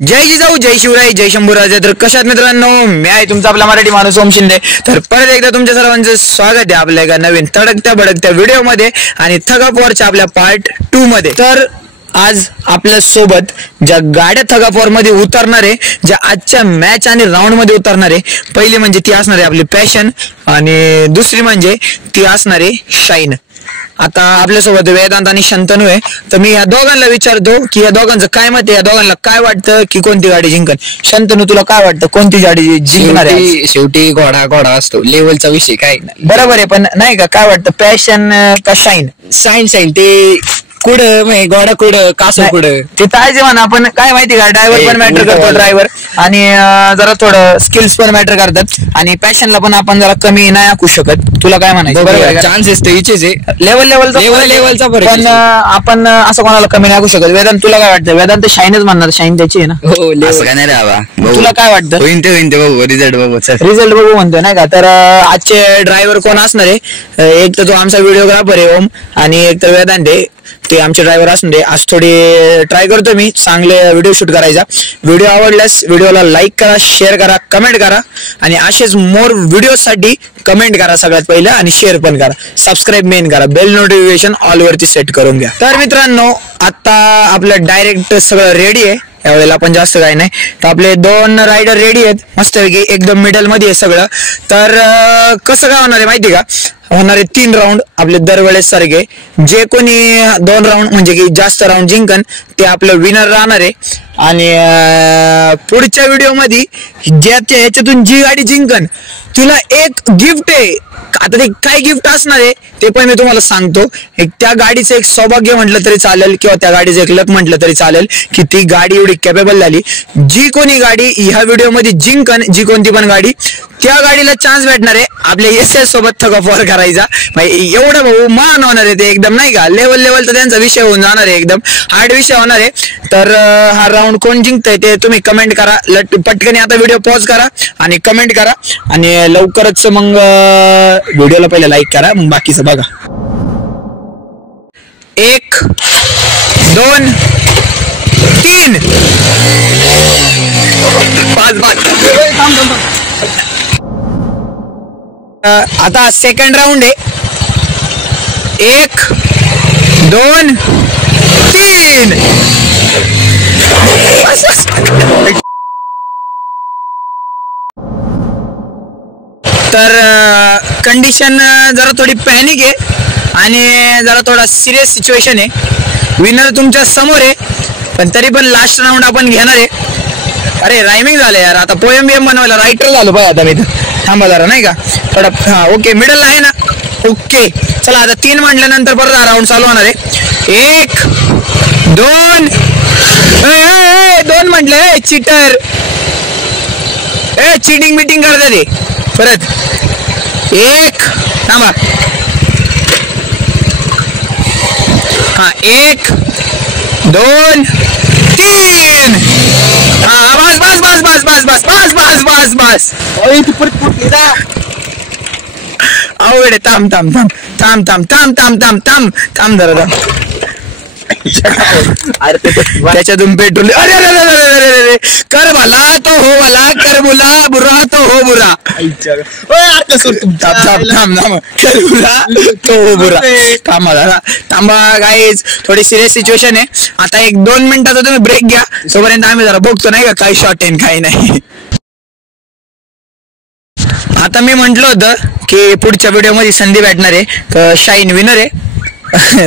जय जिजाऊ, जय शिवराय, जय शंभूराजे. तर कशात मित्रांनो, मी आहे तुमचा आपला मराठी माणूस ओम शिंदे. तर परत एकदा तुमच्या सर्वांचं स्वागत आहे आपल्या एका नवीन तडकत्या भडकत्या व्हिडिओ मध्ये आणि थगापोरच्या आपल्या पार्ट 2 मध्ये. तर आज आपल्या सोबत ज्या गाड्या थगापोर मध्ये उतरणार आहे, ज्या आजच्या मॅच आणि राऊंड मध्ये उतरणार आहे, पहिली म्हणजे ती असणार आहे आपली पॅशन आणि दुसरी म्हणजे ती असणार आहे शाईन. आता आपल्यासोबत वेदांत आणि शंतनू आहे. तर मी या दोघांना विचारतो की या दोघांचं काय मत आहे, या दोघांना काय वाटतं की कोणती गाडी जिंकन. शंतनू, तुला काय वाटतं कोणती गाडी जिंकणार आहे? शेवटी घोडा असतो, लेवलचा विषय काय नाही. बरोबर आहे, पण नाही का काय वाटतं, पॅशन का शाईन? साईन ते कुठं घोडा कुठं कासव कुठं ते पाहिजे म्हणा. आपण काय माहिती का, ड्रायव्हर पण मॅटर करतो, ड्रायव्हर आणि जरा थोडं स्किल्स पण मॅटर करतात आणि पॅशनला पण आपण जरा कमी नाही आखू शकत. तुला काय म्हणायचं? बरोबर, चान्सेस तर इचेच आहे, लेवलचा फरक, पण आपण असं कोणाला कमी नाही आखू शकत. वेदांत, तुला काय वाटतं? वेदांत शाईनच म्हणणार, शाईन त्याची आहे ना. हो, असं काय नाही रे बाबा. तुला काय वाटतं? होईन ते बघू, रिझल्ट बघू म्हणतोय नाही का. तर आजचे ड्रायव्हर कोण असणार आहे? एक तर तो आमचा व्हिडिओग्राफर आहे ओम, आणि एक तर वेदांत आहे, ते आमचे ड्रायव्हर असणार आहे. आज थोडी ट्राय करतो मी चांगले व्हिडिओ शूट करायचा. व्हिडिओ आवडल्यास व्हिडिओला लाईक करा, शेअर करा, कमेंट करा आणि असेच मोर व्हिडिओ साठी कमेंट करा सगळ्यात पहिलं, आणि शेअर पण करा, सबस्क्राईब मेन करा, बेल नोटिफिकेशन ऑल वरती सेट करून घ्या. तर मित्रांनो, आता आपलं डायरेक्ट सगळं रेडी आहे. यावेळेला आपण जास्त काही नाही. तर आपले 2 रायडर रेडी आहेत मस्तपैकी, एकदम मिडल मध्ये आहे सगळं. तर कसं काय होणार आहे माहिती का? होणारे 3 राऊंड आपले दरवेळेस सारखे. जे कोणी 2 राऊंड म्हणजे की जास्त राऊंड जिंकन ते आपलं विनर राहणार आहे. आणि पुढच्या व्हिडिओ मध्ये ह्याच्यातून जी गाडी जिंकन तिला एक गिफ्ट आहे. आता ते काय गिफ्ट असणार आहे ते पण मी तुम्हाला सांगतो. त्या गाडीचं एक सौभाग्य म्हटलं तरी चालेल, किंवा त्या गाडीचं एक लक म्हटलं तरी चालेल की ती गाडी एवढी कॅपेबल झाली. जी कोणी गाडी ह्या व्हिडिओ मध्ये जिंकन, जी कोणती पण गाडी, त्या गाडीला चान्स भेटणार आहे आपल्या एस सोबत थगापोर करायचा. एवढं भाऊ मान होणार आहे ते, एकदम नाही का लेवलचा त्यांचा विषय होऊन जाणार आहे, एकदम हार्ड विषय होणार आहे. तर हा राऊंड कोण जिंकतंय ते तुम्ही कमेंट करा. पटकन आता व्हिडिओ पॉज करा आणि कमेंट करा, आणि लवकरच मग व्हिडिओला पहिले लाईक करा, मग बाकीचं बघा. 1 2 3 5 आता सेकंड राऊंड आहे. 1 2 3 तर कंडिशन जरा थोडी पॅनिक आहे आणि जरा थोडा सिरियस सिच्युएशन आहे. विनर तुमच्या समोर आहे, पण तरी पण लास्ट राऊंड आपण घेणार आहे. अरे रायमिंग झालं यार, आता पोएम बिएम बनवायला रायटर झालो पाहिजे आता मी. थांबा जरा नाही का थोडा. हा ओके, मिडल आहे ना. ओके चला, आता 3 म्हटल्यानंतर परत हा राऊंड चालू होणार आहे. 1 2 2 म्हटलं, चिटर चिटिंग मिटिंग करता ते. परत 1 थांबा. हा 1 2 3 हा बस बस बस बस बस बस बस बस बस बस. अवघड आहे. थांब थांब थांब थांब थांब थांब थांब थांब थांब थांब जरा. त्याच्यातून पेट्रोल. अरे अरे अरे कर भला तो हो भला, कर बुला बुरा तो हो बुरा. कर बुला तो हो बुरा. थांबा जरा, थांबा गाईज, थोडी सिरियस सिच्युएशन आहे. आता 1-2 मिनिटाचा तुम्ही ब्रेक घ्या, तोपर्यंत आम्ही जरा बघतो नाही का काही शॉर्ट आहे काही नाही. आता मी म्हंटल होतं की पुढच्या व्हिडिओ मध्ये संधी भेटणार आहे, तर शाईन विनर आहे.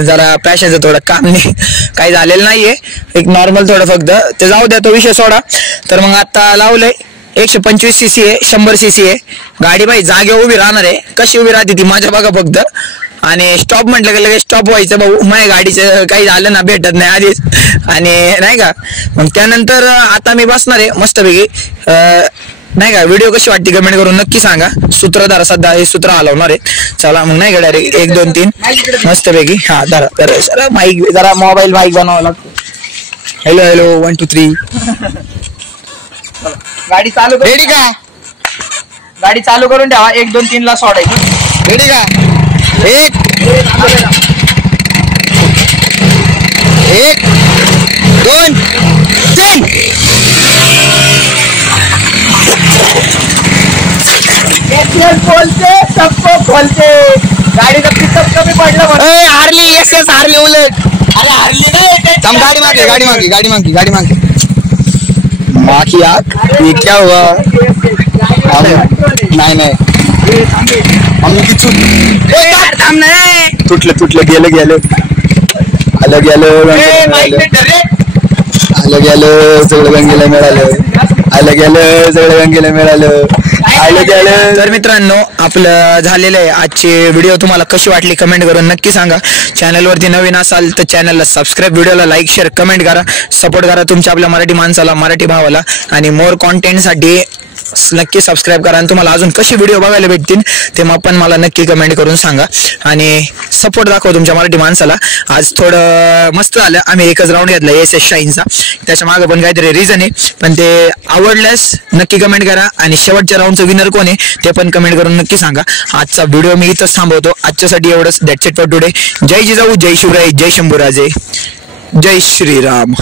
जरा पॅशनचं थोडं काम नाही, काही झालेलं नाहीये, एक नॉर्मल थोडं फक्त, ते जाऊ द्या, तो विषय सोडा. तर मग आता लावलंय 125 cc आहे, 100 cc आहे गाडी. बाई जागेवर उभी राहणार आहे, कशी उभी राहते ती माझ्या बघा फक्त. आणि स्टॉप म्हटलं की लगेच स्टॉप व्हायचं भाऊ. माझ्या गाडीचं काही झालं ना भेटत नाही आधीच, आणि नाही का मग त्यानंतर आता मी बसणार आहे मस्तपैकी नाही का. व्हिडिओ कशी वाटते कमेंट करून नक्की सांगा. सूत्रधार सध्या हे सूत्र हलवणार आहे. चला मग नाही का डायरेक्ट 1 2 3 मस्तपैकी. हा जरा माईक, जरा मोबाईल माईक बनावा लागतो. Hello hello 1 2 3. गाडी चालू रेडी का? गाडी चालू करून ठेवा. 1 2 3 ला सोडायचं. रेडी का? 1 1 2 3 बोलते गाडीचं पिकअप कमी पडलं हारली एस एस हारली उलट. अरे हरली नाही थांब, गाडी मागे माखी आग ये क्या हुआ. नाही थांब नाही तुटलं गेलं सगळं गंगेला मिळालं. तर मित्रांनो आपलं झालेलं आहे आजचे व्हिडिओ. तुम्हाला कशी वाटली कमेंट करून नक्की सांगा. चॅनलवरती नवीन असाल तर चॅनलला सबस्क्राईब, व्हिडिओला लाईक शेअर कमेंट करा. सपोर्ट करा तुमच्या आपल्या मराठी माणसाला, मराठी भावाला. आणि मोर कॉन्टेंटसाठी नक्की सबस्क्राईब करा. आणि तुम्हाला अजून कसे व्हिडिओ बघायला भेटतील ते पण मला नक्की कमेंट करून सांगा. आणि सपोर्ट दाखवा तुमच्या मराठी माणसाला. आज थोडं मस्त झालं. आम्ही एकच राऊंड घेतला SS शाईनचा. त्याच्या मागे पण काहीतरी रिझन आहे, पण ते आवडल्यास नक्की कमेंट करा. आणि शेवटच्या राऊंडचं विनर कोण आहे ते पण कमेंट करून नक्की सांगा. आजचा व्हिडिओ मी इथंच थांबवतो. आजच्यासाठी एवढंच. That's it for today. जय जिजाऊ, जय शिवराय, जय शंभूराजे, जय श्रीराम.